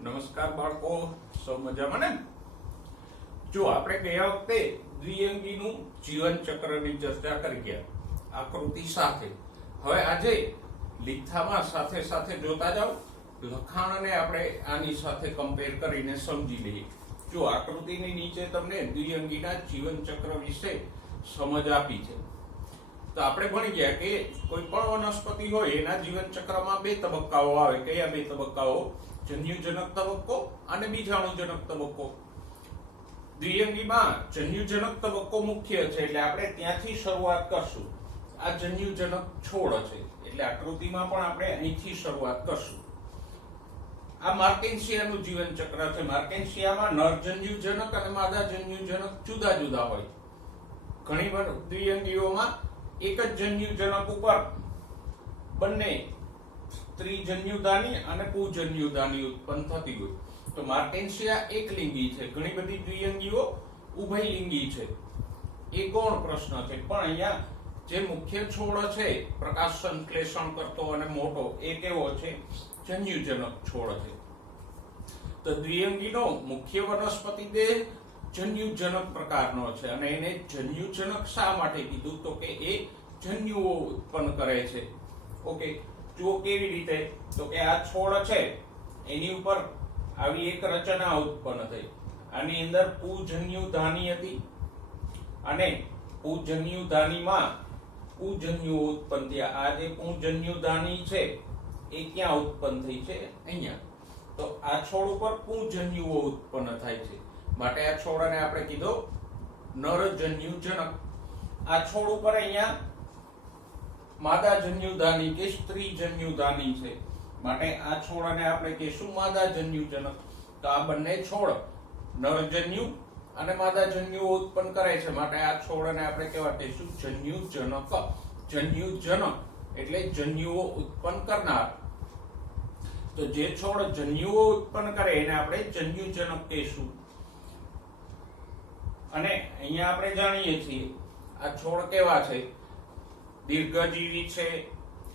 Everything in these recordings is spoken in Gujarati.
નમસ્કાર બાળકો, સૌ મજામાં ને? જો આપણે ગયા વખતે દ્વિઅંગીનું જીવન ચક્રની ચર્ચા કરી ગયા આકૃતિ સાથે. હવે આજે લીખામાં સાથે સાથે જોતા જાઓ, લખાણને આપણે આની સાથે કમ્પેર કરીને સમજી લઈએ. જો આકૃતિની નીચે તમને દ્વિઅંગીના જીવન ચક્ર વિશે સમજ આપી છે. તો આપણે ભણી ગયા કે કોઈ પણ વનસ્પતિ હોય એના જીવન ચક્રમાં બે તબક્કાઓ આવે. કયા બે તબક્કાઓ? જન્યુજનક તબક્કો અને બીજાણુજનક તબક્કો. દ્વિઅંગીમાં જન્યુજનક તબક્કો મુખ્ય છે એટલે આપણે ત્યાંથી શરૂઆત કરશું. આ જન્યુજનક છોડ છે એટલે આકૃતિમાં પણ આપણે અહીંથી શરૂઆત કરશું. આ માર્કેન્સિયાનું જીવન ચક્ર છે. માર્કેન્સિયામાં નરજન્યુજનક અને માદાજન્યુજનક જુદા જુદા હોય. ઘણી વાર દ્વિઅંગીઓમાં એક જ જન્યુજનક ઉપર બંને ત્રિજન્યુદાની અને પુજન્યુદાની ઉત્પન્ન થતી હોય. તો માર્કેન્સિયા એકલિંગી છે. ઘણી બધી દ્વિઅંગીઓ ઉભયલિંગી છે. એ ગૌણ પ્રશ્ન છે, પણ અહીંયા જે મુખ્ય છોડ છે પ્રકાશ સંશ્લેષણ કરતો અને મોટો, એ કેવો છે? જન્યુજનક છોડ છે. તો દ્વિઅંગીનો મુખ્ય વનસ્પતિ દેહ જન્યુજનક પ્રકારનો છે અને એને જન્યુજનક શા માટે કીધું? તો કે એ જન્યુઓ ઉત્પન્ન કરે છે. ઓકે, જુઓ કેવી રીતે. તો કે આ છોડ છે એની ઉપર આવી એક રચના ઉત્પન્ન થઈ. આની અંદર પુજન્યુધાની હતી અને પુજન્યુધાનીમાં પુજન્યુઓ ઉત્પન્ન થયા. આ જે પુજન્યુધાની છે એ ક્યાં ઉત્પન્ન થઈ છે? અહીંયા. તો આ છોડ ઉપર પુજન્યુઓ ઉત્પન્ન થાય છે માટે આ છોડને આપણે કીધો નરજન્યુજનક. આ છોડ ઉપર અહીંયા માદાજન્યુદાની કે સ્ત્રીજન્યુદાની છે માટે આ છોડને આપણે કહીશું માદાજન્યુજનક. તો આ બંને છોડ નરજન્યુ અને માદાજન્યુઓ ઉત્પન્ન કરે છે માટે આ છોડને આપણે કેવા કહીશું? જન્યુજનક. જન્યુજનક એટલે જન્યુઓ ઉત્પન્ન કરનાર. તો જે છોડ જન્યુઓ ઉત્પન્ન કરે એને આપણે જન્યુજનક કહીશું. અને અહીંયા આપણે જાણીએ છીએ આ છોડ કેવા છે? દીર્ઘજીવી છે,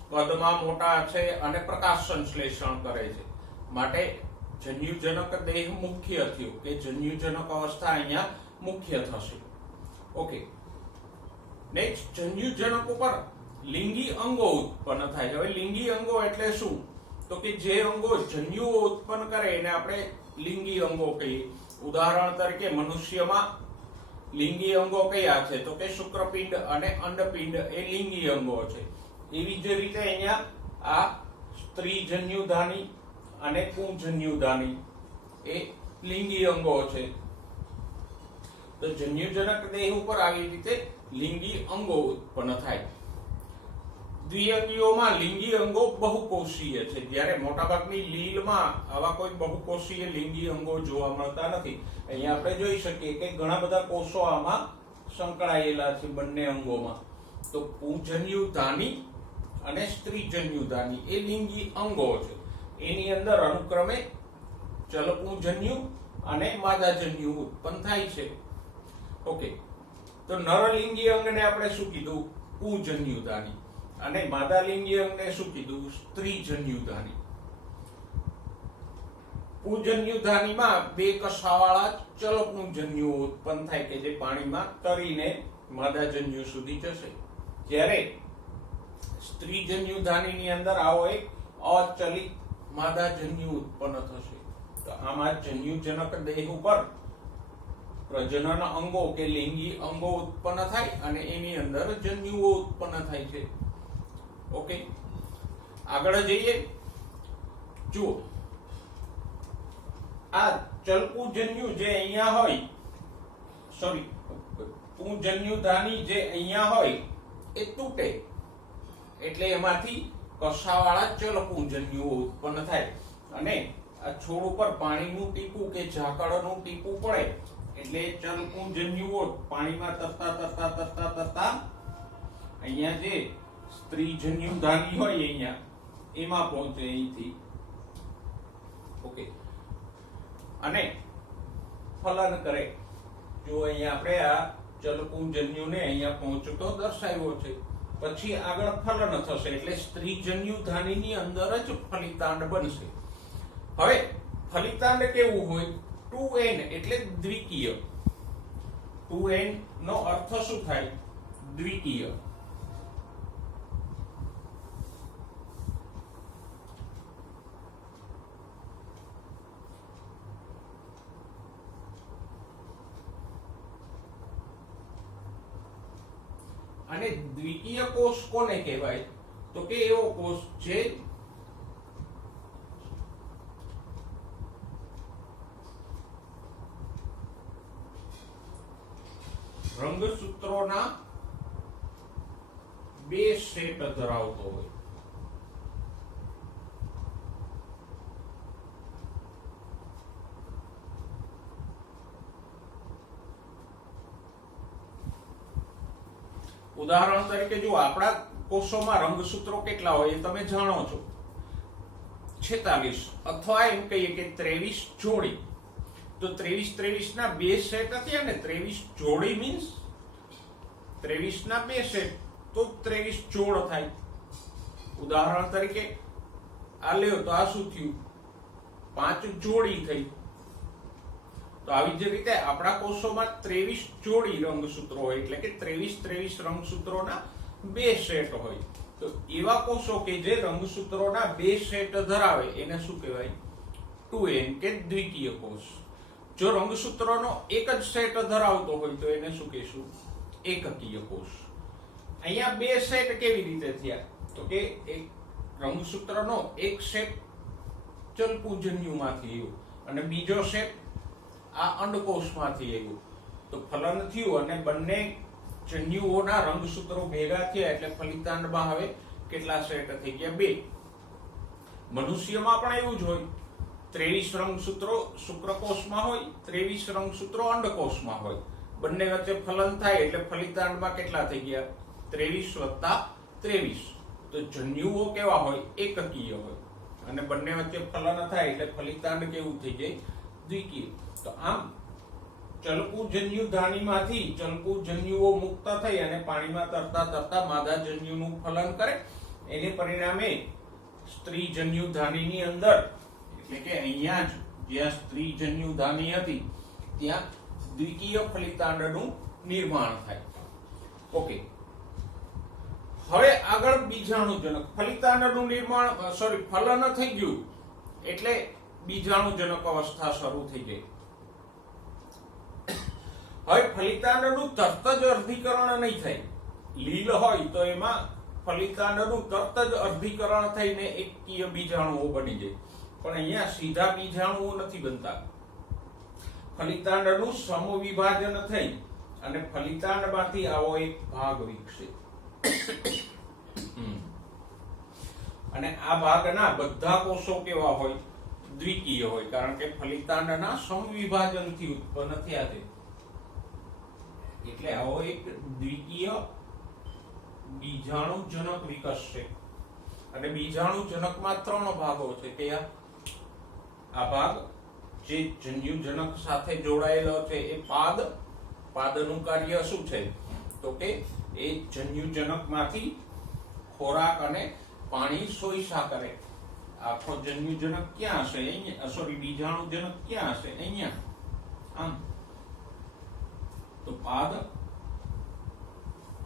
કદમાં મોટા છે અને પ્રકાશ સંશ્લેષણ કરે છે માટે જન્યુજનક દેહ મુખ્ય થયું કે જન્યુજનક અવસ્થા અહીંયા મુખ્ય થશે. ઓકે, નેક્સ્ટ, જન્યુજનક ઉપર લિંગી અંગો ઉત્પન્ન થાય છે. હવે લિંગી અંગો એટલે શું? તો કે જે અંગો જન્યુઓ ઉત્પન્ન કરે એને આપણે લિંગી અંગો કહીએ. ઉદાહરણ તરીકે મનુષ્યમાં લિંગી અંગો કયા છે? તો કે શુક્રપિંડ અને અંડપિંડ એ લિંગી અંગો છે. એવી જ રીતે અહીંયા આ સ્ત્રીજન્યુધાની અને પુંજન્યુધાની એ લિંગી અંગો છે. તો જન્યુજનક દેહ ઉપર આવી રીતે લિંગી અંગો ઉત્પન્ન થાય. દ્વિઅંગીઓમાં લિંગી અંગો બહુકોષીય છે, જ્યારે મોટાભાગની લીલમાં આવા કોઈ બહુકોષીય લિંગી અંગો જોવા મળતા નથી. અહીંયા આપણે જોઈ શકીએ કે ઘણા બધા કોષો આમાં સંકળાયેલા છે બંને અંગોમાં. તો પુંજન્યુધાની અને સ્ત્રીજન્યુધાની એ લિંગી અંગો છે. એની અંદર અનુક્રમે ચલપુંજન્યુ અને માદાજન્યુ ઉત્પન્ન થાય છે. ઓકે, તો નરલિંગી અંગને આપણે શું કીધું? પુંજન્યુધાની. અને માદાલિંગી અંગને શું કીધું? સ્ત્રીજન્યુધાની. પુંજન્યુધાનીમાં બે કશાવાળા ચલપુંજન્યુઓ ઉત્પન્ન થાય કે જે પાણીમાં તરીને માદાજન્યુ સુધી જશે. જ્યારે સ્ત્રીજન્યુધાનીની અંદર આવો એક અચલિત માદાજન્યુ ઉત્પન્ન થશે. તો આમાં જન્યુજનક દેહ ઉપર પ્રજનન અંગો કે લિંગી અંગો ઉત્પન્ન થાય અને એની અંદર જન્યુઓ ઉત્પન્ન થાય છે. ઓકે, આગળ જઈએ. જુઓ, આ ચલપુંજન્યુ જે અહીંયા હોય, સોરી પુંજન્યુધાની જે અહીંયા હોય એ તૂટે એટલે એમાંથી કશાવાળા ચલપુંજન્યુઓ ઉત્પન્ન થાય અને આ છોડ ઉપર પાણીનું ટીપું કે ઝાકળનું ટીપું પડે એટલે ચલપુંજન્યુઓ પાણીમાં તરતા અહીંયા જે સ્ત્રીજન્યુધાની હોય અહીંયા એમાં પહોંચે અહીંથી. ઓકે, અને ફલન કરે. જો અહીંયા આપણે આ ચલપુંજન્યુને અહીંયા પહોંચતો દર્શાવ્યો છે. પછી આગળ ફલન થશે એટલે સ્ત્રીજન્યુ ધાનીની અંદર જ ફલિતાંડ બનશે. હવે ફલિતાંડ કેવું હોય? 2n એટલે દ્વિકીય. 2n નો અર્થ શું થાય? દ્વિકીય. અને દ્વિકીય કોષ કોને કહેવાય? તો કે એવો કોષ જે રંગસૂત્રોના બે સેટ ધરાવતો હોય. ઉદાહરણ તરીકે જો આપણા કોષોમાં રંગસૂત્રો કેટલા હોય એ તમે જાણો છો, 46 અથવા એમ કહીએ કે 23 જોડી. તો 23 ના બે સેટ થયા ને, 23 જોડી મીન્સ 23 ના બે સેટ, તો 23 જોડ થાય. ઉદાહરણ તરીકે આ લ્યો તો આ શું થયું? 5 જોડી થઈ. તો આવી જ રીતે આપણા કોષોમાં 23 જોડી રંગસૂત્રો હોય એટલે કે 23 રંગસૂત્રોના બે સેટ હોય. તો એવા કોષો કે જે રંગસૂત્રોના બે સેટ ધરાવે એને શું કહેવાય? 2n કે દ્વિકીય કોષ. જો રંગસૂત્રોનો એક જ સેટ ધરાવતો હોય તો એને શું કહેશું? એકકીય કોષ. અહીંયા બે સેટ કેવી રીતે થયા? તો કે એક રંગસૂત્રનો એક સેટ ચલપુંજન્યુમાંથી આવ્યો અને બીજો સેટ આ અંડકોષમાંથી આવ્યું. તો ફલન થયું અને બંને જન્યુઓના રંગસૂત્રો ભેગા થયા એટલે ફલિતાંડમાં હવે કેટલા સેટ થઈ ગયા? 2. મનુષ્યમાં પણ એવું જ હોય. 23 રંગસૂત્રો શુક્રકોષમાં હોય, 23 રંગસૂત્રો અંડકોષમાં હોય. બંને વચ્ચે ફલન થાય એટલે ફલિતાંડમાં કેટલા થઈ ગયા? 23 + 23. તો જન્યુઓ કેવા હોય? એકકીય હોય. અને બંને વચ્ચે ફલન થાય એટલે ફલિતાંડ કેવું થઈ જાય? દ્વિકીય. તો આમ ચલપુંજન્યુ ધાનીમાંથી ચલપુંજન્યુઓ મુક્ત થઈ અને પાણીમાં તરતા તરતા માદા જન્યુનું ફલન કરે. એને પરિણામે સ્ત્રીજન્યુ ધાનીની અંદર એટલે કે અહીંયા જ જ્યાં સ્ત્રીજન્યુ ધાની હતી ત્યાં દ્વિકીય ફલિતાંડનું નિર્માણ થાય. ઓકે, હવે આગળ બીજાણુજનક ફલિતાંડનું નિર્માણ ફલન થઈ ગયું એટલે બીજાણુજનક અવસ્થા શરૂ થઈ ગઈ. હવે ફલિતાંડનું તરત જ અર્ધીકરણ નહીં થાય. લીલ હોય તો એમાં ફલિતાંડનું તરત જ અર્ધીકરણ થઈને એકકીય બીજાણુઓ બની જાય. પણ અહીંયા સીધા બીજાણુઓ નથી બનતા. ફલિતાંડનું સમવિભાજન થઈ અને ફલિતાંડમાંથી આવો એક ભાગ વિકસે અને આ ભાગના બધા કોષો કેવા હોય? દ્વિકીય હોય, કારણ કે ફલિતાંડના સમવિભાજનથી ઉત્પન્ન થયા છે. એટલે આવો એક દ્વિકીય બીજાણુજનક વિકસશે. અને બીજાણુજનકમાં 3 ભાગો છે. કયા? આ ભાગ જે જન્યુજનક સાથે જોડાયેલો છે એ પાદ. પાદનું કાર્ય શું છે? તો કે એ જન્યુજનકમાંથી ખોરાક અને પાણી શોષા કરે. આખો જન્યુજનક ક્યાં હશે? અહીંયા. બીજાણુજનક ક્યાં હશે? અહીંયા. આમ તો પાદ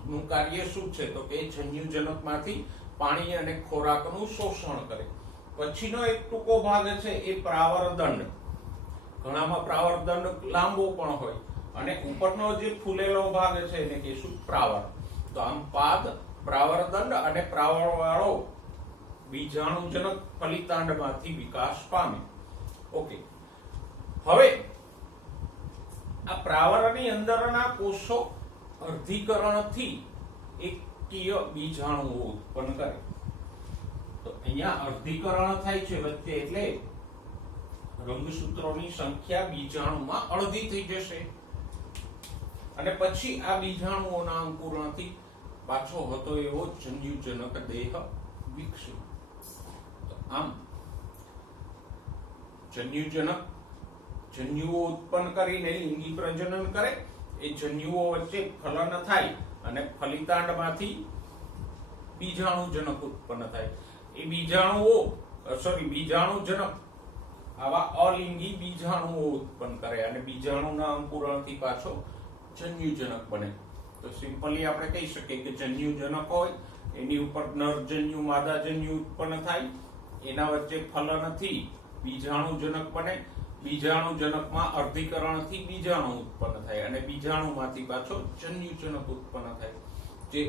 નું કાર્ય શું છે? તો કે જન્યુજનકમાંથી પાણી અને ખોરાકનું શોષણ કરે. પછીનો એક ટૂંકો ભાગ છે એ પ્રાવરદંડ. ઘણામાં પ્રાવરદંડ લાંબો પણ હોય અને ઉપરનો જે ફૂલેલો ભાગ છે એને કહીશું પ્રાવર. તો આમ પાદ, પ્રાવરદંડ અને પ્રાવરવાળો બીજાણુજનક ફલિતાંડમાંથી વિકાસ પામે. ઓકે, હવે આ પ્રાવરની અંદરના કોષો અર્ધીકરણથી એકકીય બીજાણુઓ ઉત્પન્ન કરે. તો અહીંયા અર્ધીકરણ થાય છે વચ્ચે એટલે રંગસૂત્રોની સંખ્યા બીજાણુમાં અડધી થઈ જશે અને પછી આ બીજાણુઓના અંકુરણથી પાછો હતો એવો જન્યુજનક દેહ વિકસે. તો આમ જન્યુજનક જન્યુઓ ઉત્પન્ન કરીને લિંગી પ્રજનન કરે એ જન્યુઓ વચ્ચે ફલન થાય અને ફલિતાંડમાંથી બીજાણુજનક ઉત્પન્ન થાય. એ બીજાણુજનક આવા અલિંગી બીજાણુઓ ઉત્પન્ન કરે અને બીજાણુના અંકુરણથી પાછો જન્યુજનક બને. તો સિમ્પલી આપણે કહી શકીએ કે જન્યુજનક હોય એની ઉપર નરજન્યુ માદાજન્યુ ઉત્પન્ન થાય, એના વચ્ચે ફલનથી બીજાણુજનક બને, બીજાણુજનકમાં અર્ધીકરણથી બીજાણુ ઉત્પન્ન થાય અને બીજાણુમાંથી પાછો જન્યુજનક ઉત્પન્ન થાય. જે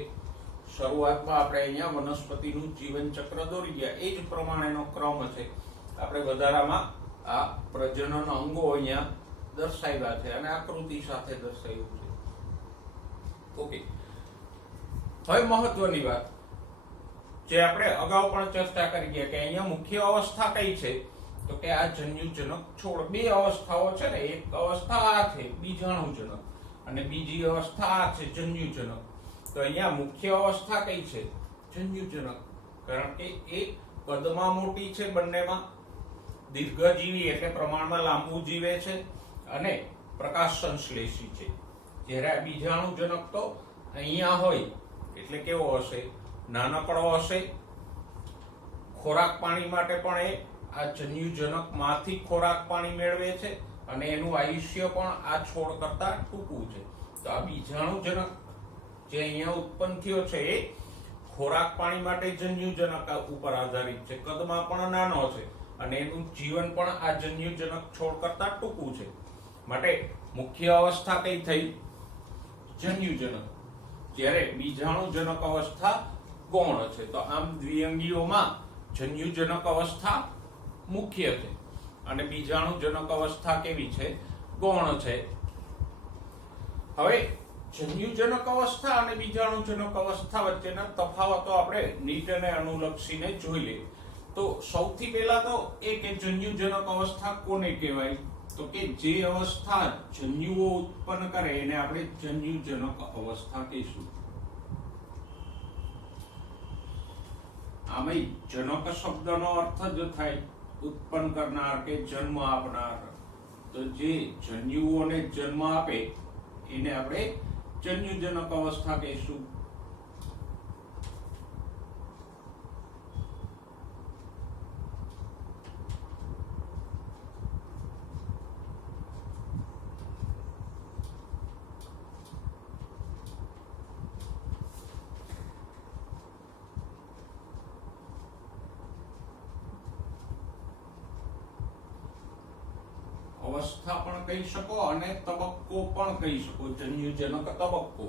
શરૂઆતમાં આપણે અહીંયા વનસ્પતિનું જીવન ચક્ર દોરી ગયા એ જ પ્રમાણેનો ક્રમ છે. આપણે વધારામાં આ પ્રજનન અંગો અહીંયા દર્શાવ્યા છે અને આકૃતિ સાથે દર્શાવ્યું છે. ઓકે, હવે મહત્વની વાત જે આપણે અગાઉ પણ ચર્ચા કરી ગયા કે અહીંયા મુખ્ય અવસ્થા કઈ છે, તો કે આ જન્યુજનક છોડ. બે અવસ્થાઓ છે ને, એક અવસ્થા આ છે બીજાણુજનક અને બીજી અવસ્થા આ છે જન્યુજનક. તો અહીંયા મુખ્ય અવસ્થા કઈ છે? જન્યુજનક. કારણ કે એ કદમાં મોટી છે, બંનેમાં દીર્ઘજીવી એટલે પ્રમાણમાં લાંબુ જીવે છે અને પ્રકાશ સંશ્લેષી છે. જ્યારે આ બીજાણુજનક તો અહીંયા હોય એટલે કેવો હશે? નાનકડો હશે. ખોરાક પાણી માટે પણ એ આ જન્યુજનક માંથી ખોરાક પાણી મેળવે છે અને એનું આયુષ્ય પણ આ છોડ કરતા ટૂંકું છે. તો આ બીજાણુજનક જે અહીંયા ઉત્પન્ન થયો છે એ ખોરાક પાણી માટે જન્યુજનક ઉપર આધારિત છે, કદમાં પણ નાનો છે અને એનું જીવન પણ આ જન્યુજનક છોડ કરતા ટૂંકું છે. માટે મુખ્ય અવસ્થા કઈ થઈ? જન્યુજનક. જ્યારે બીજાણુજનક અવસ્થા ગૌણ છે. તો આમ દ્વિઅંગીઓમાં જન્યુજનક અવસ્થા મુખ્ય છે અને બીજાણુજનક અવસ્થા કેવી છે? ગૌણ છે. હવે જન્યુજનક અવસ્થા અને બીજાણુજનક અવસ્થા વચ્ચેના તફાવતો આપણે નીચેને અનુલક્ષીને જોઈ લઈએ. તો સૌથી પહેલા તો એ કે જન્યુજનક અવસ્થા કોને કહેવાય? તો કે જે અવસ્થા જન્યુઓ ઉત્પન્ન કરે એને આપણે જન્યુજનક અવસ્થા કહીશું. આમાં જનક શબ્દનો અર્થ જ થાય ઉત્પન્ન કરનાર કે જન્મ આપનાર. તો જે જન્યુઓને જન્મ આપે એને આપણે જન્યુજનક અવસ્થા કહીશું. અવસ્થા પણ કહી શકો અને તબક્કો પણ કહી શકો. જન્યુજનક તબક્કો.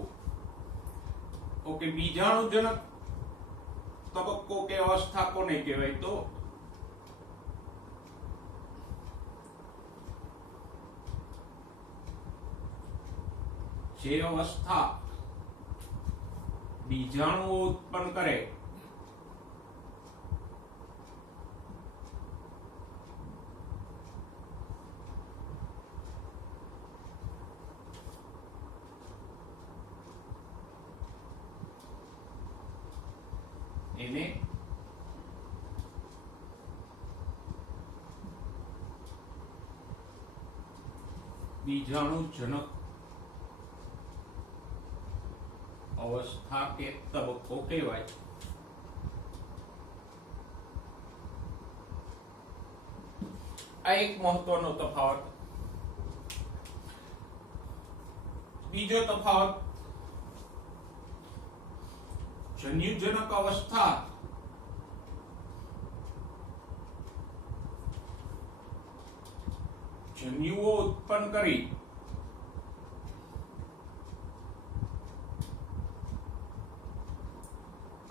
ઓકે, બીજાણુજનક તબક્કો કે અવસ્થા કોને કહેવાય? તો જે અવસ્થા બીજાણુઓ ઉત્પન્ન કરે એને બીજાણુજનક અવસ્થા કે તબક્કો કહેવાય. આ એક મહત્વનો તફાવત. બીજો તફાવત, જન્યુજનક અવસ્થા જન્યુઓ ઉત્પન્ન કરી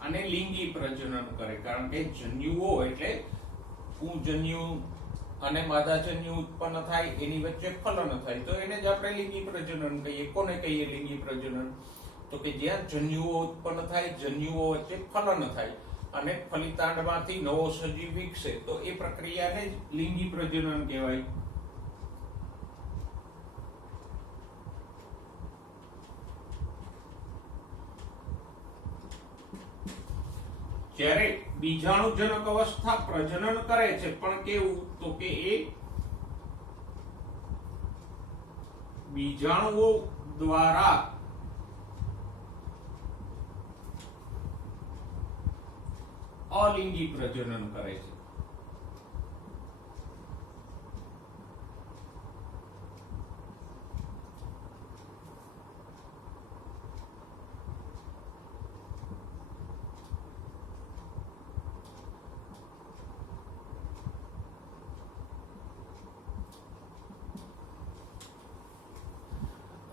અને લિંગી પ્રજનન કરે. કારણ કે જન્યુઓ એટલે પુંજન્યુ અને માદાજન્યુ ઉત્પન્ન થાય, એની વચ્ચે ફલન થાય, તો એને જ આપણે લિંગી પ્રજનન કહીએ. કોને કહીએ લિંગી પ્રજનન? તો કે જ્યાં જન્યુઓ ઉત્પન્ન થાય, જન્યુઓ વચ્ચે ફલન થાય અને ફલિતાંડમાંથી નવો સજીવ વિકસે, તો એ પ્રક્રિયાને જ લિંગી પ્રજનન કહેવાય. જ્યારે બીજાણુજનક અવસ્થા પ્રજનન કરે છે, પણ કેવું? તો કે એ બીજાણુઓ દ્વારા અલિંગી પ્રજનન કરે છે.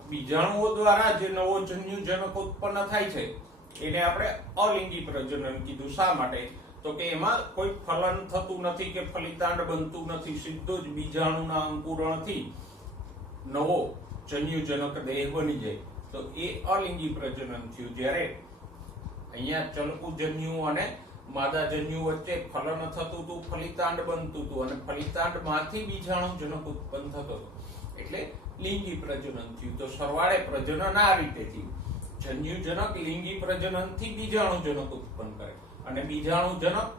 બીજાણુઓ દ્વારા જે નવો જન્યુજનક ઉત્પન્ન થાય છે એને આપણે અલિંગી પ્રજનન કીધું. શા માટે? તો કે એમાં કોઈ ફલન થતું નથી કે ફલિતાંડ બનતું નથી, સીધો જ બીજાણુના અંકુરણથી નવો જન્યુજનક દેહ બની જાય, તો એ અલિંગી પ્રજનન થયું. જ્યારે અહીંયા ચલકુજન્યુ અને માદાજન્યુ વચ્ચે ફલન થતું હતું, ફલિતાંડ બનતું હતું અને ફલિતાંડમાંથી બીજાણુજનક ઉત્પન્ન થતો હતો, એટલે લિંગી પ્રજનન થયું. તો સરવાળે પ્રજનન આ રીતે થયું. જન્યુજનક લિંગી પ્રજનનથી બીજાણુજનક ઉત્પન્ન કરે અને બીજાણુજનક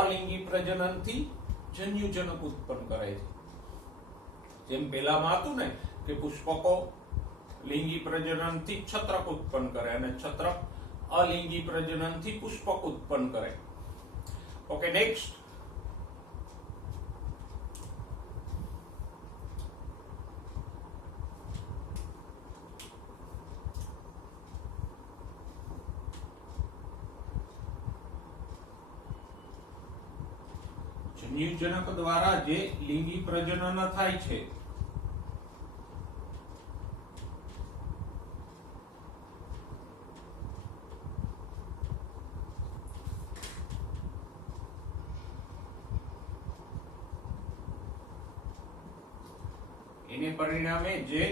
અલિંગી પ્રજનનથી જન્યુજનક ઉત્પન્ન કરે છે. જેમ પેલામાં હતું ને કે પુષ્પકો લિંગી પ્રજનનથી છત્રક ઉત્પન્ન કરે અને છત્રક અલિંગી પ્રજનનથી પુષ્પક ઉત્પન્ન કરે. Okay, next. જન્યુજનક દ્વારા જે લિંગી પ્રજનન થાય છે એને પરિણામે જે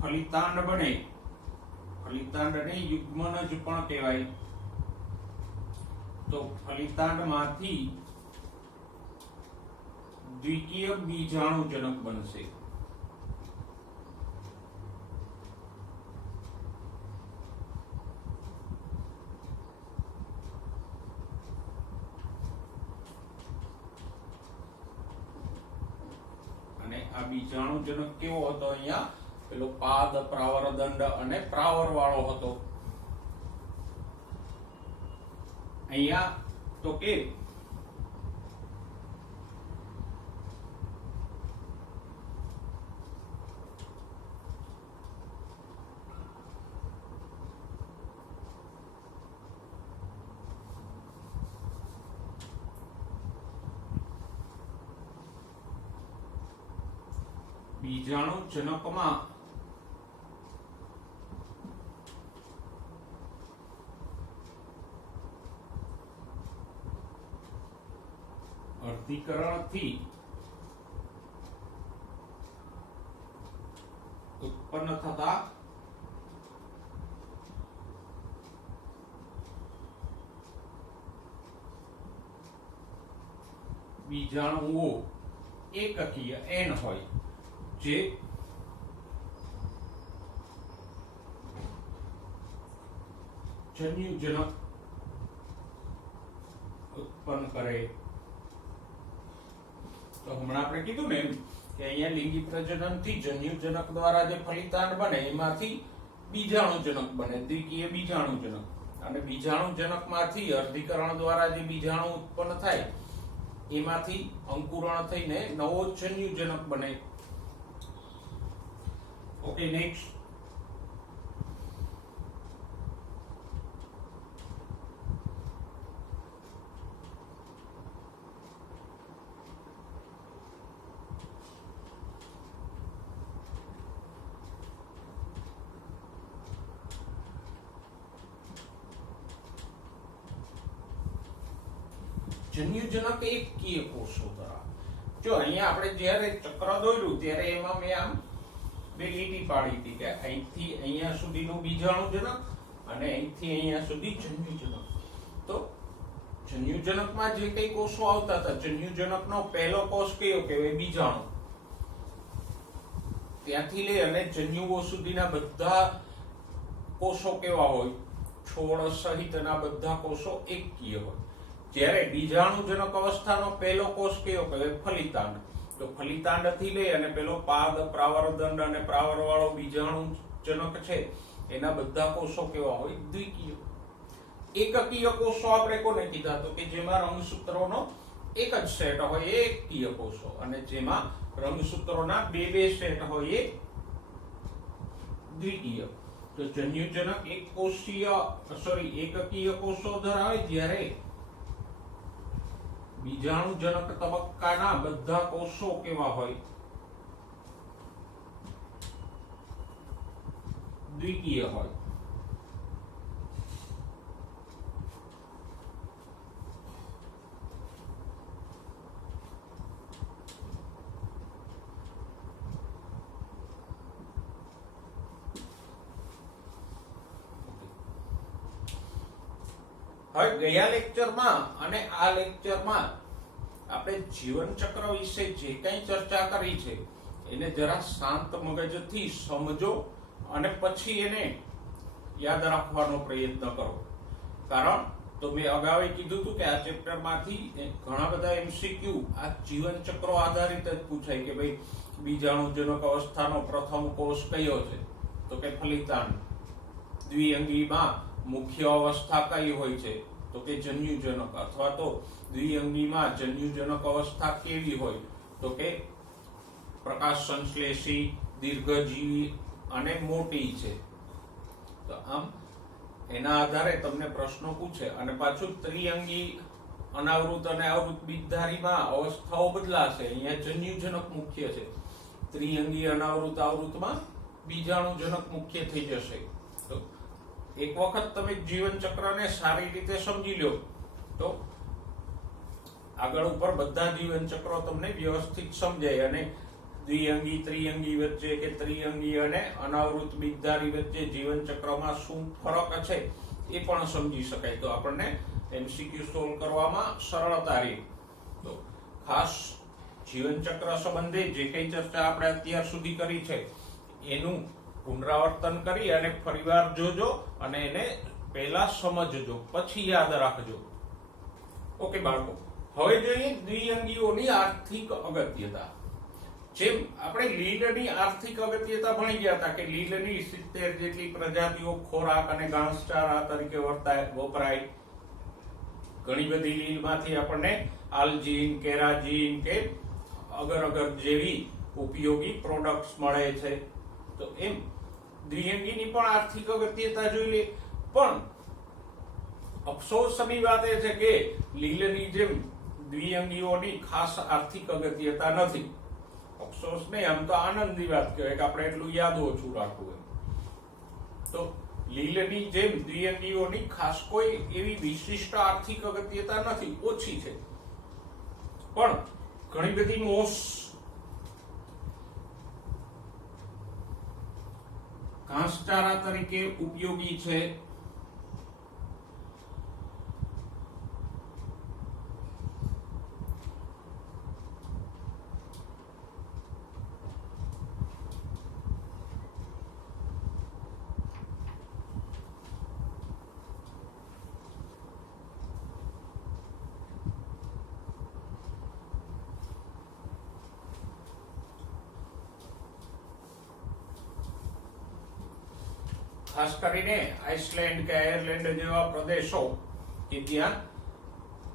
ફલિતાંડ બને, ફલિતાંડને યુગ્મનજ પણ કહેવાય. તો ફલિતાંડમાંથી દ્વિકીય બીજાણુજનક બનશે. અને આ બીજાણુજનક કેવો હતો? અહીંયા પેલો પાદ, પ્રાવરદંડ અને પ્રાવર વાળો હતો. અહીંયા તો કે બીજાણુજનકમાં અર્ધીકરણથી ઉત્પન્ન થતા બીજાણુઓ એકકીય n હોય, જે જન્યુજનક ઉત્પન્ન કરે. તો હમણાં આપણે કીધું ને કે અહીંયા લિંગી પ્રજનનથી જન્યુજનક દ્વારા જે ફલિતાંડ બને એમાંથી બીજાણુજનક બને, દ્વિકીય બીજાણુજનક. અને બીજાણુજનકમાંથી અર્ધીકરણ દ્વારા જે બીજાણુ ઉત્પન્ન થાય એમાંથી અંકુરણ થઈને નવો જન્યુજનક બને. Okay, next. જન્યુજનક એકકીય કોષો ધરાવે. જો અહીંયા આપણે જ્યારે ચક્ર દોર્યું ત્યારે એમાં મેં આમ બે લીટી પાડી હતી કે અહીંથી અહીંયા સુધીનું બીજાણુજનક અને અહીંથી અહીંયા સુધી જન્યુજનક. તો જન્યુજનકમાં જે કઈ કોષો આવતા હતા, જન્યુજનકનો પહેલો કોષ કયો કહેવાય? બીજાણુ. ત્યાંથી લઈ અને જન્યુઓ સુધીના બધા કોષો કેવા હોય? છોડ સહિતના બધા કોષો એકકીય હોય. જ્યારે બીજાણુજનક અવસ્થાનો પહેલો કોષ કયો કહેવાય? ફલિતાંડ. તો ફલિતાંડથી લઈ અને પેલો પાદ, પ્રાવરદંડ અને પ્રાવર વાળો બીજાણુ જનક છે એના બધા કોષો કેવા હોય? દ્વિકીય. એકકીય કોષો આપણે કોને કીધા? તો કે જેમાં રંગસૂત્રોનો એક જ સેટ હોય એ એકકીય કોષો, અને જેમાં રંગસૂત્રોના બે બે સેટ હોય એ દ્વિકીય. તો જન્યુજનક એકકીય કોષો ધરાવે, જ્યારે બીજાણુજનક તબક્કાના બધા કોષો કેવા હોય? દ્વિકીય હોય. હવે ગયા લેક્ચરમાં અને આ લેક્ચરમાં આપણે જીવન ચક્ર વિશે જે કંઈ ચર્ચા કરી છે એને જરા શાંત મગજથી સમજો અને પછી એને યાદ રાખવાનો પ્રયત્ન કરો. કારણ તો મેં અગાઉ કીધું હતું કે આ ચેપ્ટરમાંથી ઘણા બધા એમસીક્યુ આ જીવન ચક્રો આધારિત જ પૂછાય કે ભાઈ બીજાણુજનક અવસ્થાનો પ્રથમ કોષ કયો છે? તો કે ફલિતાંડ. દ્વિઅંગીમાં મુખ્ય અવસ્થા કઈ હોય છે? તો કે જન્યુજનક. અથવા તો દ્વિઅંગીમાં જન્યુજનક અવસ્થા કેવી હોય? તો કે પ્રકાશ સંશ્લેષી, દીર્ઘજીવી અને મોટી છે. તો આમ એના આધારે તમને પ્રશ્નો પૂછે. અને પાછું ત્રિઅંગી, અનાવૃત અને આવૃત બીજધારીમાં અવસ્થાઓ બદલાશે. અહીંયા જન્યુજનક મુખ્ય છે. ત્રિઅંગી, અનાવૃત, આવૃતમાં બીજાણુજનક મુખ્ય થઈ જશે. તો એક વખત તમે જીવન ચક્રને સારી રીતે સમજી લો તો આગળ ઉપર બધા જીવન ચક્રો તમને વ્યવસ્થિત સમજાય, અને દ્વિઅંગી ત્રિઅંગી વચ્ચે કે ત્રિઅંગી અને અનાવૃત બીજધારી વચ્ચે જીવન ચક્રમાં શું ફરક છે એ પણ સમજી શકાય. તો આપણને એમસીક્યુ સોલ્વ કરવામાં સરળતા રહે. તો ખાસ જીવન ચક્ર સંબંધે જે કંઈ ચર્ચા આપણે અત્યાર સુધી કરી છે એનું પુનરાવર્તન કરી અને ફરીવાર જોજો અને એને પહેલા સમજજો, પછી યાદ રાખજો. ઓકે બાળકો, હવે જોઈએ દ્વિઅંગીઓની આર્થિક અગત્યતા. જેમ આપણે લીલની આર્થિક અગત્યતા ભણી ગયા હતા કે લીલની 70 જેટલી પ્રજાતિઓ ખોરાક અને ઘાસચારા તરીકે વપરાય. ઘણી બધી લીલમાંથી આપણને આલ્જીન, કેરાજીન કે અગર અગર જેવી ઉપયોગી પ્રોડક્ટ્સ મળે છે. તો એમ દ્વિઅંગીની પણ આર્થિક અગત્યતા જોઈ લે. પણ અફસોસની વાત એ છે કે લીલની જેમ દ્વિઅંગીઓની ખાસ આર્થિક અગત્યતા નથી. અફસોસ નહીં, આમ તો આનંદની વાત કહેવાય કે આપણે એટલું યાદ ઓછું રાખવું. તો લીલની જેમ દ્વિઅંગીઓની ખાસ કોઈ એવી વિશિષ્ટ આર્થિક અગત્યતા નથી, ઓછી છે. પણ ઘણી બધી મોસ ઘાસચારા તરીકે ઉપયોગી છે. ખાસ કરીને આઇસલેન્ડ કે આયર્લેન્ડ જેવા પ્રદેશો કે જ્યાં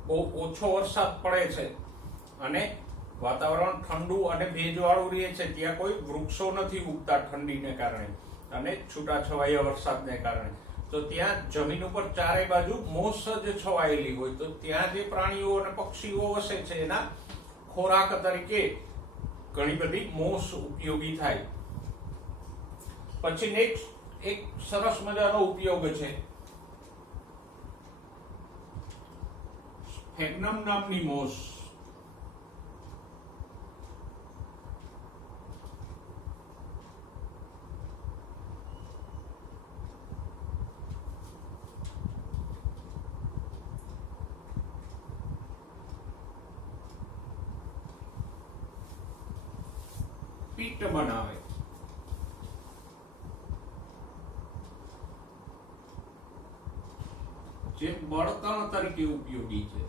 બહુ ઓછો વરસાદ પડે છે અને વાતાવરણ ઠંડુ અને ભેજવાળું રહે છે, ત્યાં કોઈ વૃક્ષો નથી ઉગતા ઠંડીને કારણે અને છૂટાછવાયા વરસાદને કારણે. તો ત્યાં જમીન ઉપર ચારે બાજુ મોસ જ છવાયેલી હોય. તો ત્યાં જે પ્રાણીઓ અને પક્ષીઓ વસે છે એના ખોરાક તરીકે ઘણી બધી મોસ ઉપયોગી થાય. પછી નેક્સ્ટ એક સરસ મજાનો ઉપયોગ છે સ્ફેગ્નમ નામની મોસ. પીટ બનાવે. જે બળતણ તરીકે ઉપયોગી છે.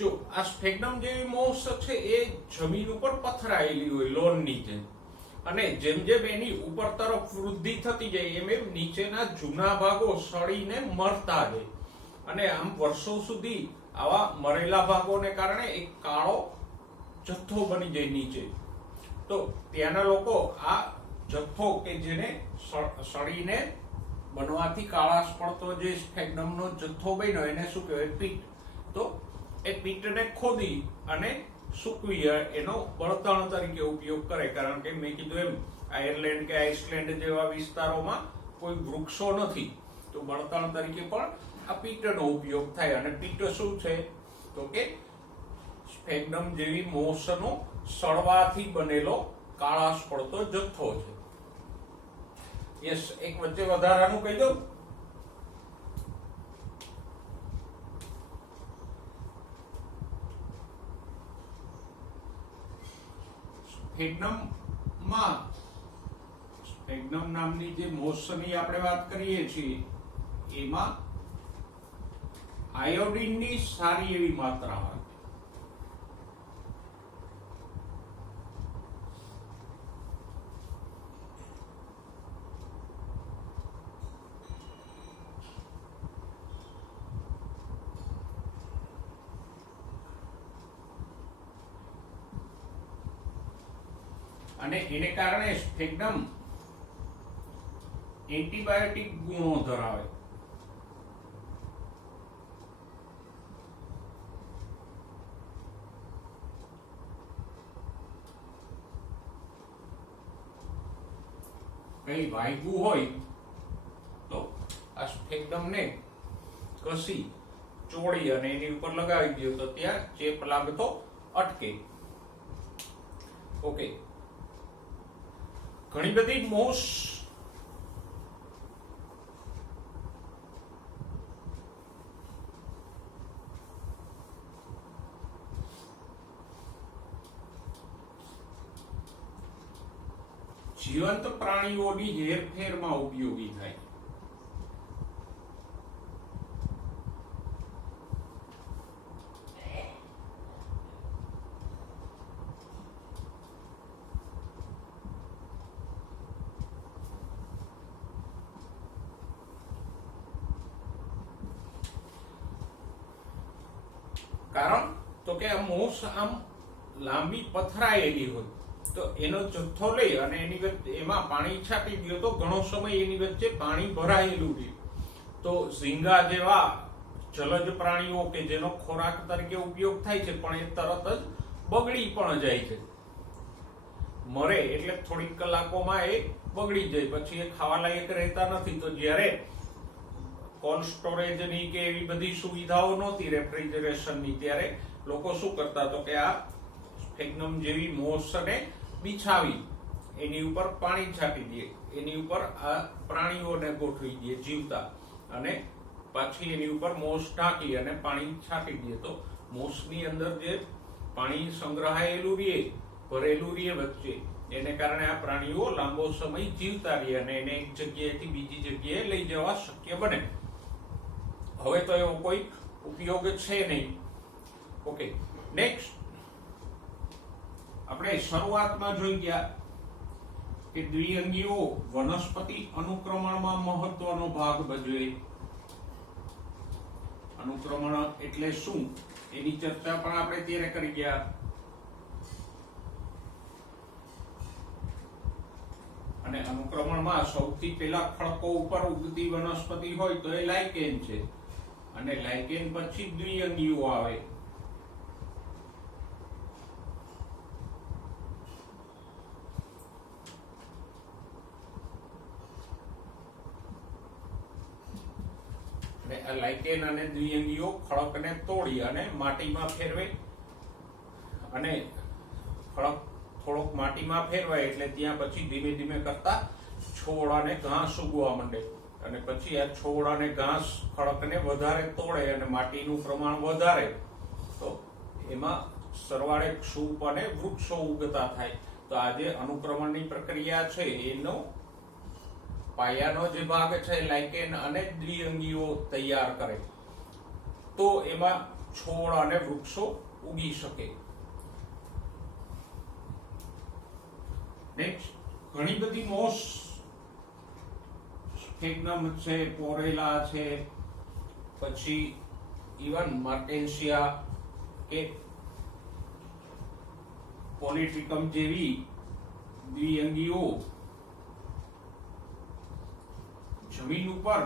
જો આ સ્ફેગ્નમ જેવી મોસ છે એ જમીન ઉપર પથરાયેલી હોય લોન નીચે, અને જેમ જેમ એની ઉપર તરફ વૃદ્ધિ થતી જાય એમ એમ નીચેના જૂના ભાગો સડીને મરતા જાય, અને આમ વર્ષો સુધી આવા મરેલા ભાગોને કારણે એક કાળો જથ્થો બની જાય નીચે. તો ત્યાંના લોકો આ જથ્થો કે જેને સડીને બનવાથી કાળાશ પડતો જે સ્ફેગ્નમનો જથ્થો બન્યો એને શું કહેવાય? પીટ. તો એ પીટને ખોદી અને સૂકવી એનો બળતણ તરીકે ઉપયોગ કરે, કારણ કે મેં કીધું એમ આયર્લેન્ડ કે આઇસલેન્ડ જેવા વિસ્તારોમાં કોઈ વૃક્ષો નથી, તો બળતણ તરીકે પણ આ પીટનો ઉપયોગ થાય. અને પીટ શું છે? તો કે સ્ફેગ્નમ જેવી મોસનો સળવાથી બનેલો કાળાશ પડતો જથ્થો છે. યસ, એક વચ્ચે વધારાનું કહી દઉં. સ્ફેગ્નમ નામની જે મોસની આપણે વાત કરીએ છીએ એમાં આયોડિનની સારી એવી માત્રા હોય. અને એને કારણે સ્ફેગ્નમ એન્ટીબાયોટિક ગુણો ધરાવે. કઈ વાગ્યું હોય તો આ સ્ફેગ્નમને કસી ચોળી અને એની ઉપર લગાવી દો તો ત્યાં ચેપ લાગતો અટકે. ઓકે, ઘણી બધી મોસ જીવંત પ્રાણીઓની હેરફેરમાં ઉપયોગી થાય. કારણ તો કે આ મોસ આમ લાંબી પથરાયેલી હોય તો એનો જથ્થો લઈ અને એની વચ્ચે એમાં પાણી છાંટી દો તો ઘણો સમય એની વચ્ચે પાણી ભરાયેલું રહે. તો ઝીંગા જેવા જલજ પ્રાણીઓ કે જેનો ખોરાક તરીકે ઉપયોગ થાય છે પણ એ તરત જ બગડી પણ જાય છે. મરે એટલે થોડીક કલાકોમાં એ બગડી જાય, પછી એ ખાવા લાયક રહેતા નથી. તો જ્યારે કોલ્ડ સ્ટોરેજની કે એવી બધી સુવિધાઓ નહોતી રેફ્રિજરેશનની, ત્યારે લોકો શું કરતા તો કે આ સ્ફેગ્નમ જેવી મોસને બિછાવી એની ઉપર પાણી છાંટી દે, એની ઉપર આ પ્રાણીઓને ગોઠવી દે જીવતા, અને પાછી એની ઉપર મોસ ઢાંકી અને પાણી છાંટી દે. તો મોસની અંદર જે પાણી સંગ્રહાયેલું રહે, ભરેલું રહે વચ્ચે, એને કારણે આ પ્રાણીઓ લાંબો સમય જીવતા રહે અને એને એક જગ્યાએથી બીજી જગ્યાએ લઈ જવા શક્ય બને. હવે તો એવો કોઈ ઉપયોગ છે નહીં. ઓકે, નેક્સ્ટ આપણે શરૂઆતમાં જોઈ ગયા કે દ્વિઅંગીઓ વનસ્પતિ અનુક્રમણમાં મહત્વનો ભાગ ભજવે. અનુક્રમણ એટલે શું એની ચર્ચા પણ આપણે ત્યારે કરી ગયા. અને અનુક્રમણમાં સૌથી પહેલા ખડકો ઉપર ઉગતી વનસ્પતિ હોય તો એ લાઇકેન છે, અને લાઇકેન પછી દ્વિઅંગીઓ આવે. લાઇકેન અને દ્વિઅંગીઓ ખડકને તોડી અને માટીમાં ફેરવે, અને ખડક થોડોક માટીમાં ફેરવાય એટલે ત્યાં પછી ધીમે ધીમે કરતા છોડ અને ઘાસ ઉગવા માંડે, અને પછી આ છોડ અને ઘાસ ખડકને વધારે તોડે અને માટીનું પ્રમાણ વધારે, તો એમાં સરવાળે ક્ષુપ અને વૃક્ષો ઉગતા થાય. તો આ જે અનુક્રમણની પ્રક્રિયા છે એનો પાયાનો જે ભાગ છે લાઇકેન અને દ્વિઅંગીઓ તૈયાર કરે. તો એમાં છોડ અને વૃક્ષો ઉગી શકે. નેક્સ્ટ, ઘણી બધી મોસ, સ્ફેગ્નમ છે, પોરેલા છે, પછી ઇવન માર્ટેન્સિયા કે પોલિટ્રિકમ જેવી દ્વિઅંગીઓ જમીન ઉપર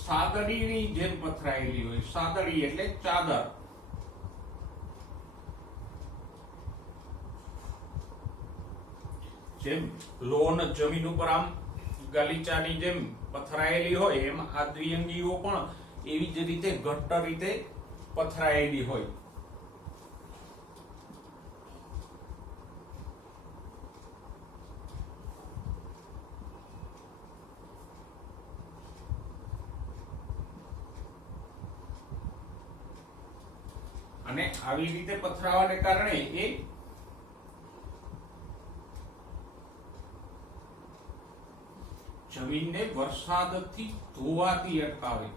સાદડીની જેમ પથરાયેલી હોય. સાદડી એટલે ચાદર. જેમ લોન જમીન ઉપર આમ ગાલીચાની જેમ પથરાયેલી હોય, એમ આ દ્વિઅંગીઓ પણ એવી જ રીતે ઘટ્ટ રીતે પથરાયેલી હોય. અને આવી રીતે પથરાવાને કારણે એ જમીનને વરસાદથી ધોવાતી અટકાવે.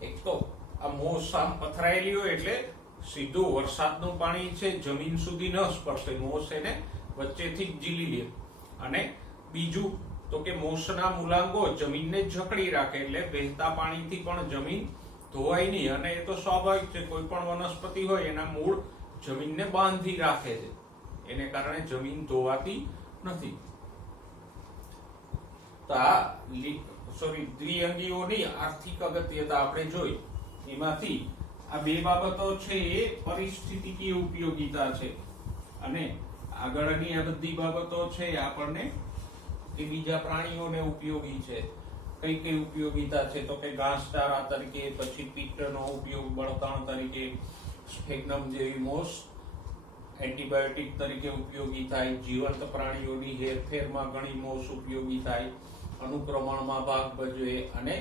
એક તો આ મોસ આમ પથરાયેલી હોય એટલે સીધું વરસાદનું પાણી છે જમીન સુધી ન સ્પર્શે, મોસ એને વચ્ચેથી જ ઝીલી લે. અને બીજું તો કે મોસના મૂલાંગો જમીનને જકડી રાખે, એટલે વહેતા પાણીથી પણ જમીન ધોવાય નહીં. અને એ તો સ્વાભાવિક છે, કોઈ પણ વનસ્પતિ હોય એના મૂળ જમીનને બાંધી રાખે છે, એને કારણે જમીન ધોવાતી નથી. તો આ દ્વિઅંગીઓની આર્થિક અગત્યતા આપણે જોઈ. એમાંથી આ બે બાબતો છે એ પરિસ્થિતિકીય ઉપયોગિતા છે, અને આગળની આ બધી બાબતો છે આપણને કે બીજા પ્રાણીઓને ઉપયોગી છે. કઈ કઈ ઉપયોગિતા છે તો કે ઘાસચારા તરીકે, પછી પિત્તનો ઉપયોગ બળતણ તરીકે, સ્ફેગ્નમ જેવી મોસ એન્ટીબાયોટિક તરીકે ઉપયોગી થાય, જીવંત પ્રાણીઓની હેરફેરમાં ઘણી મોસ ઉપયોગી થાય, અનુક્રમણમાં ભાગ ભજવે અને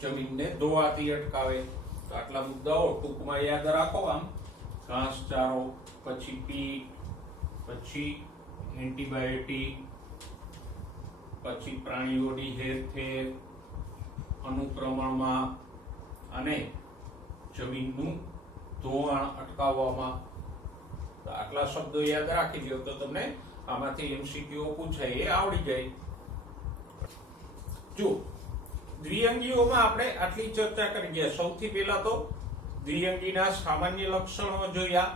જમીનને ધોવાતી અટકાવે. તો આટલા મુદ્દાઓ ટૂંકમાં યાદ રાખો. આમ ઘાસચારો, પછી પીટ, પછી એન્ટીબાયોટિક, પછી પ્રાણીઓની હેરફેર, અનુક્રમણમાં અને જમીનનું ધોવાણ અટકાવવામાં. તો આટલા શબ્દો યાદ રાખી લો તો તમને આમાંથી એમસીક્યુ પૂછાય એ આવડી જાય. જો દ્વિઅંગીઓમાં આપણે આટલી ચર્ચા કરી ગયા. સૌથી પહેલા તો દ્વિઅંગીના સામાન્ય લક્ષણો જોયા,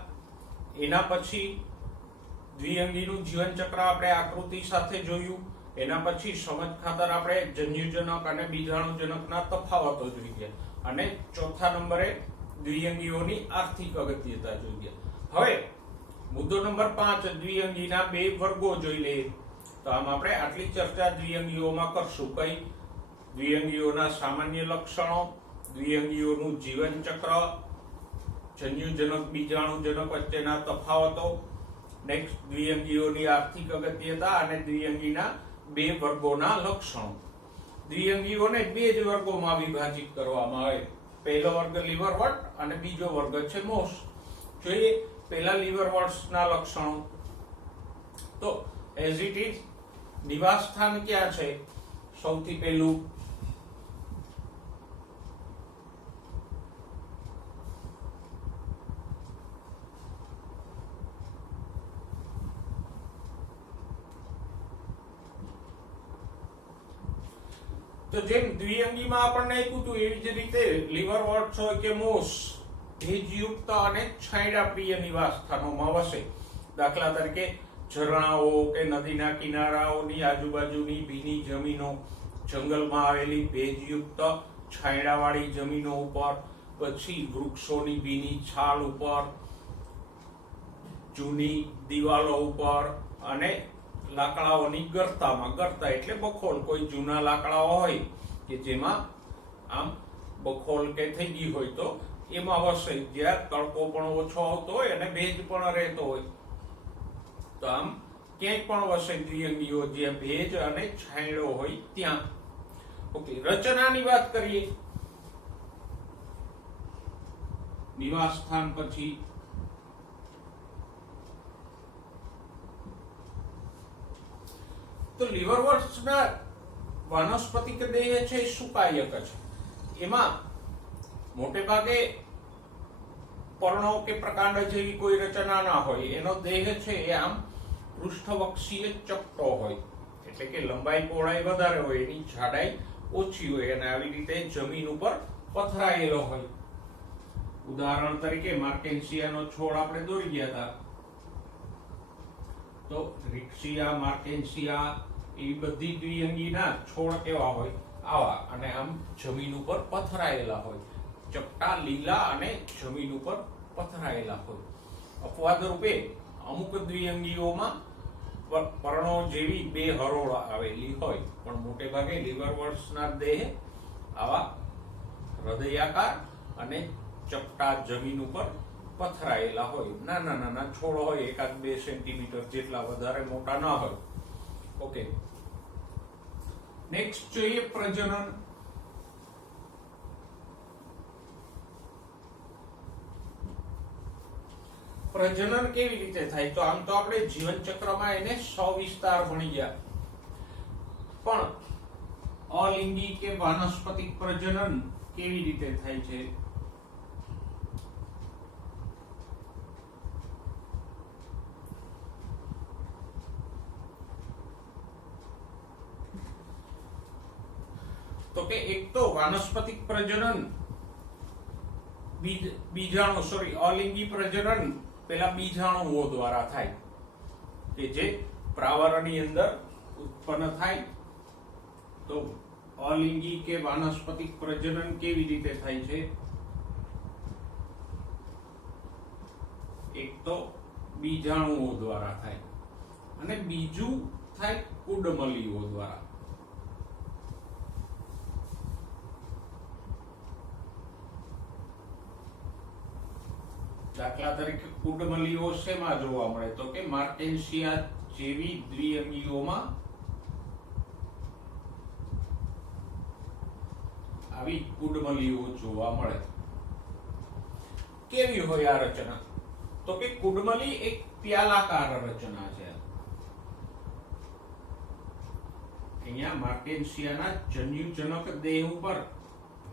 એના પછી દ્વિઅંગીનું જીવનચક્ર આપણે આકૃતિ સાથે જોયું, એના પછી સમજ ખાતર આપણે જન્યુજનક અને બીજાણુજનકના તફાવતો જોઈ ગયા, અને ચોથા નંબરે દ્વિઅંગીઓની આર્થિક અગત્યતા જોઈ ગયા. હવે મુદ્દો નંબર 5, દ્વિઅંગીના બે વર્ગો જોઈ લઈએ. તો આમ આપણે આટલી ચર્ચા દ્વિઅંગીઓમાં કરશું. કઈ? દ્વિઅંગીઓના સામાન્ય લક્ષણો, દ્વિઅંગીઓનું જીવનચક્ર, જન્યુજનક બીજાણુજનક વચ્ચેના તફાવતો, નેક્સ્ટ દ્વિઅંગીઓની આર્થિક અગત્યતા અને દ્વિઅંગીના બે વર્ગોના લક્ષણો. દ્વિઅંગીઓને બે જ વર્ગોમાં વિભાજિત કરવામાં આવે. પહેલો વર્ગ લીવરવર્ટ અને બીજો વર્ગ છે મોસ. જોઈએ પહેલા લીવરવર્ટ્સના લક્ષણો. તો એઝ ઇટ ઇઝ નિવાસ સ્થાન ક્યાં છે? સૌથી પહેલું તો જેમ દ્વિઅંગીમાં આપણને આપ્યું હતું એવી જ રીતે લીવરવર્ટ્સ હોય કે મોસ ભેજયુક્ત અને છાંયડા પ્રિય નિવાસ સ્થાનોમાં વસે. દાખલા તરીકે ઝરણાઓ કે નદીના કિનારાઓની આજુબાજુની ભીની જમીનો, જંગલમાં આવેલી ભેજયુક્ત છાંયડાવાળી જમીનો ઉપર, પછી વૃક્ષોની ભીની છાલ ઉપર, જૂની દિવાલો ઉપર અને લાકડાઓની ગરતામાં. ગરતા એટલે બખોલ. કોઈ જૂના લાકડાઓ હોય કે જેમાં આમ બખોલ કે થઈ ગઈ હોય તો એમાં વસે, જ્યાં તડકો પણ ઓછો આવતો હોય અને ભેજ પણ રહેતો હોય. તો આમ ક્યાંય પણ વસે દ્વિઅંગીઓ, જ્યાં ભેજ અને છાંયડો હોય ત્યાં. ઓકે, રચનાની વાત કરીએ. નિવાસ સ્થાન પછી તો લીવરવર્ટ્સના વાનસ્પતિક દેહ છે એ સુકાયક છે. એમાં મોટે ભાગે પર્ણો કે પ્રકાંડ જેવી કોઈ રચના ના હોય. એનો દેહ છે એ આમ પૃષ્ઠવક્ષીય ચપટો હોય, એટલે કે લંબાઈ પહોળાઈ વધારે હોય, એની જાડાઈ ઓછી હોય અને આવી રીતે જમીન ઉપર પથરાયેલો હોય. ઉદાહરણ તરીકે માર્કેન્સિયાનો છોડ આપણે દોરી ગયા હતા, તો રિક્સિયા, માર્કેન્સિયા એ બધી દ્વિઅંગીના છોડ કેવા હોય? આવા, અને આમ જમીન ઉપર પથરાયેલા હોય, ચપટા લીલા અને જમીન ઉપર પથરાયેલા હોય. અપવાદ રૂપે અમુક દ્વિઅંગીઓમાં પર્ણો જેવી બે હરોળ આવેલી હોય, પણ મોટે ભાગે લીવરવર્ટ્સના દેહ આવા હૃદયાકાર અને ચપટા જમીન ઉપર પથરાયેલા હોય. નાના નાના છોડ હોય, 1-2 સેન્ટીમીટર જેટલા, વધારે મોટા ના હોય. ઓકે, નેક્સ્ટ જોઈએ પ્રજનન. પ્રજનન કેવી રીતે થાય? તો આમ તો આપણે જીવન ચક્રમાં એને સવિસ્તાર ભણી ગયા, પણ અલિંગી કે વાનસ્પતિક પ્રજનન કેવી રીતે થાય છે? તો કે એક તો વાનસ્પતિક પ્રજનન અલિંગી પ્રજનન પેલા બીજાણુઓ દ્વારા થાય, કે જે પ્રાવરણની અંદર ઉત્પન્ન થાય. તો અલિંગી કે વાનસ્પતિક પ્રજનન કેવી રીતે થાય છે? એક તો બીજાણુઓ દ્વારા થાય, અને બીજું થાય કુડમલીઓ દ્વારા. દાખલા તરીકે કુડમલીઓ શેમાં જોવા મળે? તો કે માર્કેન્સિયા જેવી દ્વિઅંગીઓમાં આવી કુડમલીઓ જોવા મળે. કેવી હોય આ રચના? તો કે કુડમલી એક પ્યાલાકાર રચના છે. અહીંયા માર્કેન્સિયાના જન્યુજનક દેહ ઉપર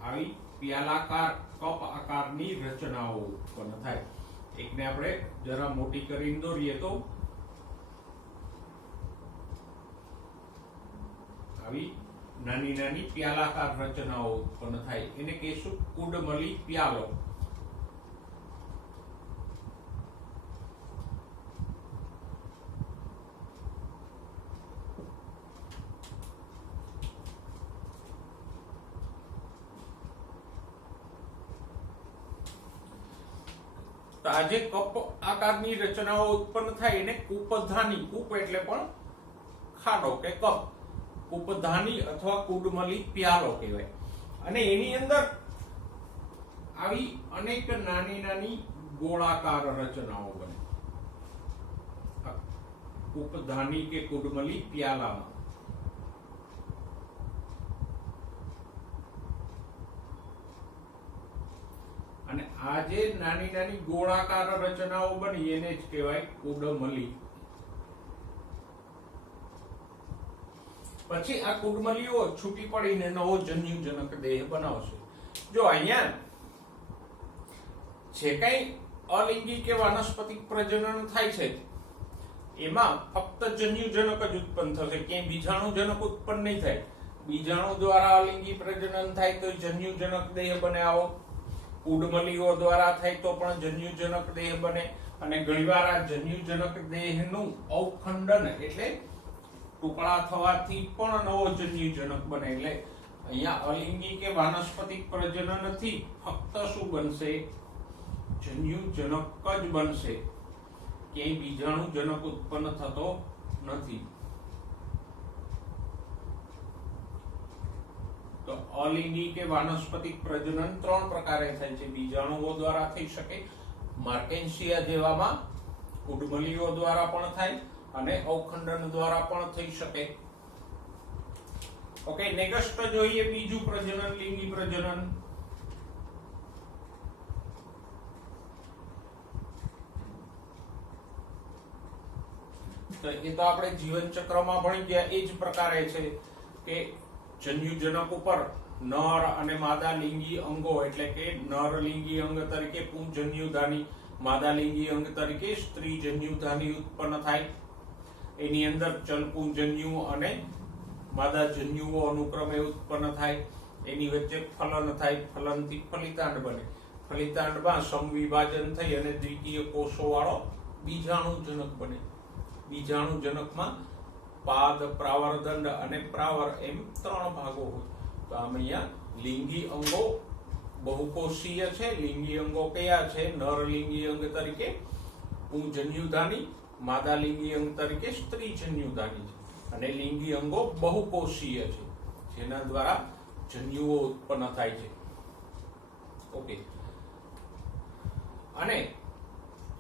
આવી પ્યાલાકાર કપ આકારની રચનાઓ ઉત્પન્ન થાય. એકને આપણે જરા મોટી કરીને દોરીએ તો આવી નાની નાની પ્યાલાકાર રચનાઓ ઉત્પન્ન થાય. એને કહીશું કુડમલી પ્યાલો. તો આ જે કપ આકારની રચનાઓ ઉત્પન્ન થાય એને કુપધાની, કૂપ એટલે પણ ખાડો કે કપ, કુપધાની અથવા કુડમલી પ્યાલો કહેવાય. અને એની અંદર આવી અનેક નાની નાની ગોળાકાર રચનાઓ બને કુપધાની કે કુડમલી પ્યાલામાં. અને આ જે નાની નાની ગોળાકાર રચનાઓ બની એને જ કહેવાય કુડમલી. પછી આ કુડમલીઓ છૂટી પડીને નવો જન્યુજનક દેહ બનાવશે. જો અહીંયા જે કઈ અલિંગી કે વાનસ્પતિક પ્રજનન થાય છે એમાં ફક્ત જન્યુજનક જ ઉત્પન્ન થશે, ક્યાંય બીજાણુજનક ઉત્પન્ન નહીં થાય. બીજાણુ દ્વારા અલિંગી પ્રજનન થાય તો જન્યુજનક દેહ બને. આવો કુડમલીઓ દ્વારા થાય તો પણ જન્યુજનક દેહ બને. અને ઘણીવાર આ જન્યુજનક દેહનું અવખંડન એટલે ટુકડા થવાથી પણ નવો જન્યુજનક બને. એટલે અહીંયા અલિંગી કે વાનસ્પતિક પ્રજનનથી ફક્ત શું બનશે? જન્યુજનક જ બનશે, ક્યાંય બીજાણુજનક ઉત્પન્ન થતો નથી. તો અલિંગી કે વાનસ્પતિક પ્રજનન 3 પ્રકારે થાય છે. બીજાણુઓ દ્વારા થઈ શકે, માર્કેન્સિયા જેવામાં કુડમલીઓ દ્વારા પણ થાય, અને અવખંડન દ્વારા પણ થઈ શકે. ઓકે, નેક્સ્ટ જોઈએ બીજું પ્રજનન, લિંગી પ્રજનન. તો એ તો આપણે જીવન ચક્રમાં ભણી ગયા. એ જ પ્રકારે છે કે જન્યુજનક ઉપર નર અને માદા લિંગી અંગો એટલે કે નર લિંગી અંગ તરીકે પુંજન્યુધાની, માદા લિંગી અંગ તરીકે સ્ત્રી જન્યુધાની ઉત્પન્ન થાય. એની અંદર ચલપુંજન્યુ અને માદા જન્યુઓ અનુક્રમે ઉત્પન્ન થાય. એની વચ્ચે ફલન થાય, ફલનથી ફલિતાંડ બને. ફલિતાંડમાં સમવિભાજન થઈ અને દ્વિતીય કોષો વાળો બીજાણુજનક બને. બીજાણુજનકમાં પાદ, પ્રાવરદંડ અને પ્રાવર એમ 3 ભાગો હોય. તો આમ અહીંયા લિંગી અંગો બહુકોષીય છે. લિંગી અંગો કયા છે? નર લિંગી અંગ તરીકે પુંજન્યુધાની, માદા લિંગી અંગ તરીકે સ્ત્રી જન્યુધાની છે. અને લિંગી અંગો બહુકોષીય છે, જેના દ્વારા જન્યુઓ ઉત્પન્ન થાય છે. ઓકે, અને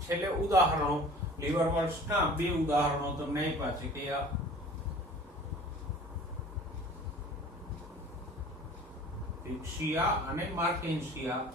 છેલ્લે ઉદાહરણો. લીવરવર્ટ્સના 2 ઉદાહરણો તમને આપ્યા છે કે આ રિક્સિયા અને માર્ટેન્સિયા.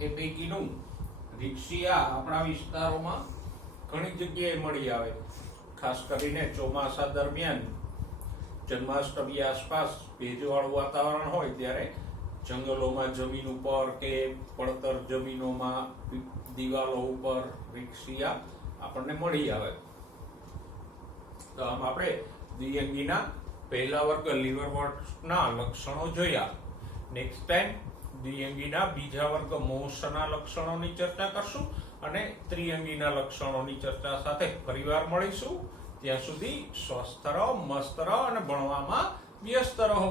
એ પૈકીનું રિક્સિયા આપણા વિસ્તારોમાં ઘણી જગ્યાએ મળી આવે. ખાસ કરીને ચોમાસા દરમિયાન જન્માષ્ટમી આસપાસ ભેજવાળું વાતાવરણ હોય ત્યારે જંગલોમાં, જમીન ઉપર કે પડતર જમીનોમાં, દિવાલો ઉપર રિક્સિયા આપણને મળી આવે. તો આમ આપણે દ્વિઅંગીના પહેલા વર્ગ લીવરવર્ટ્સના લક્ષણો જોયા. નેક્સ્ટ ટાઈમ દ્વિઅંગીના બીજા વર્ગ મોશના લક્ષણોની ચર્ચા કરશું અને ત્રિઅંગીના લક્ષણોની ચર્ચા સાથે ફરીવાર મળીશું. ત્યાં સુધી સ્વસ્થ રહો, મસ્ત રહો અને ભણવામાં વ્યસ્ત રહો.